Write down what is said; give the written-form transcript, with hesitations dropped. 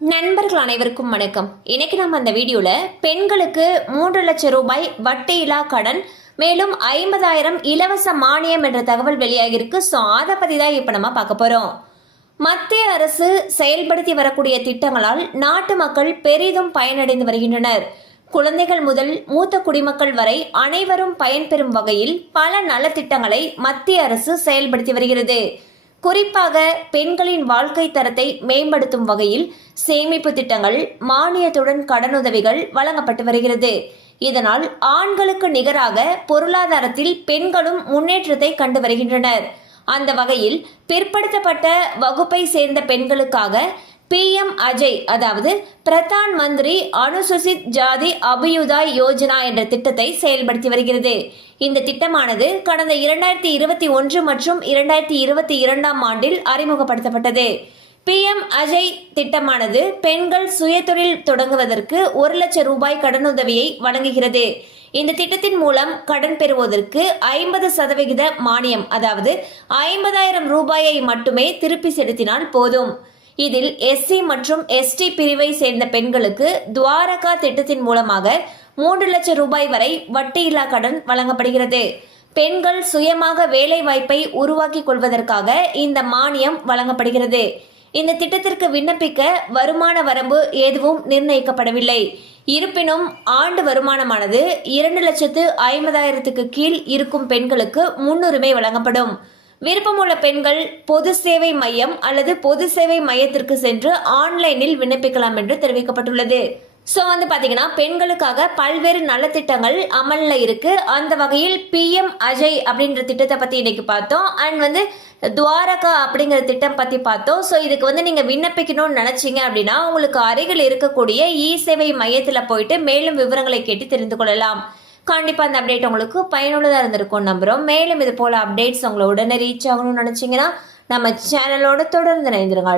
நண்பர்கள் அனைவருக்கும் வணக்கம். இன்னைக்கு நம்ம அந்த வீடியோல பெண்களுக்கு 3 லட்சம் ரூபாய் வட்டியில்லா கடன் மேலும் 50,000 இலவச மானியம் என்ற தகவல் வெளியாகிருக்கு. ஸோ அதை பத்தி தான் இப்போ நம்ம பார்க்க போறோம். மத்திய அரசு செயல்படுத்தி வரக்கூடிய திட்டங்களால் நாட்டு மக்கள் பெரிதும் பயனடைந்து வருகின்றனர். குழந்தைகள் முதல் மூத்த குடிமக்கள் வரை அனைவரும் பயன்பெறும் வகையில் பல நலத்திட்டங்களை மத்திய அரசு செயல்படுத்தி வருகிறது. குறிப்பாக பெண்களின் வாழ்க்கை தரத்தை மேம்படுத்தும் வகையில் சேமிப்பு திட்டங்கள், மானியத்துடன் கடனுதவிகள் வழங்கப்பட்டு வருகிறது. இதனால் ஆண்களுக்கு நிகராக பொருளாதாரத்தில் பெண்களும் முன்னேற்றத்தை கண்டு வருகின்றனர். அந்த வகையில் பிற்படுத்தப்பட்ட வகுப்பை சேர்ந்த பெண்களுக்காக PM அஜய், அதாவது பிரதான் மந்திரி அனுசூசித் ஜாதி அபியுதாய் யோஜனா என்ற திட்டத்தை செயல்படுத்தி வருகிறது. இந்த திட்டமானது கடந்த 2021 மற்றும் 2022 ஆண்டில் அறிமுகப்படுத்தப்பட்டது. PM அஜய் திட்டமானது பெண்கள் சுயதொழில் தொடங்குவதற்கு 1 லட்சம் ரூபாய் கடனுதவியை வழங்குகிறது. இந்த திட்டத்தின் மூலம் கடன் பெறுவதற்கு 50% மானியம், அதாவது 50,000 ரூபாயை மட்டுமே திருப்பி செலுத்தினால் போதும். இதில் SC மற்றும் ST பிரிவை சேர்ந்த பெண்களுக்கு துவாரகா திட்டத்தின் மூலமாக 3 லட்சம் ரூபாய் வரை வட்டியில்லா கடன் வழங்கப்படுகிறது. பெண்கள் சுயமாக வேலை வாய்ப்பை உருவாக்கிக் கொள்வதற்காக இந்த மானியம் வழங்கப்படுகிறது. இந்த திட்டத்திற்கு விண்ணப்பிக்க வருமான வரம்பு எதுவும் நிர்ணயிக்கப்படவில்லை. இருப்பினும் ஆண்டு வருமானமானது 2,50,000க்கு கீழ் இருக்கும் பெண்களுக்கு முன்னுரிமை வழங்கப்படும். விருப்பமுள்ள பெண்கள் பொது சேவை மையம் அல்லது பொது சேவை மையத்திற்கு சென்று ஆன்லைனில் விண்ணப்பிக்கலாம் என்று தெரிவிக்கப்பட்டுள்ளது. ஸோ பாத்தீங்கன்னா பெண்களுக்காக பல்வேறு நலத்திட்டங்கள் அமல்ல இருக்கு. அந்த வகையில் PM அஜய் அப்படின்ற திட்டத்தை பத்தி இன்னைக்கு பார்த்தோம். அண்ட் துவாரகா அப்படிங்கிற திட்டம் பத்தி பார்த்தோம். ஸோ இதுக்கு நீங்க விண்ணப்பிக்கணும்னு நினைச்சீங்க அப்படின்னா உங்களுக்கு அருகில் இருக்கக்கூடிய சேவை மையத்தில் போயிட்டு மேலும் விவரங்களை கேட்டு தெரிந்து கொள்ளலாம். கண்டிப்பா அந்த அப்டேட் உங்களுக்கு பயனுள்ளதா இருந்திருக்கும் நம்புறோம். மேலும் இது போல அப்டேட்ஸ் உங்களை உடனே ரீச் ஆகணும்னு நினைச்சீங்கன்னா நம்ம சேனலோட தொடர்ந்து இணைந்திருங்க.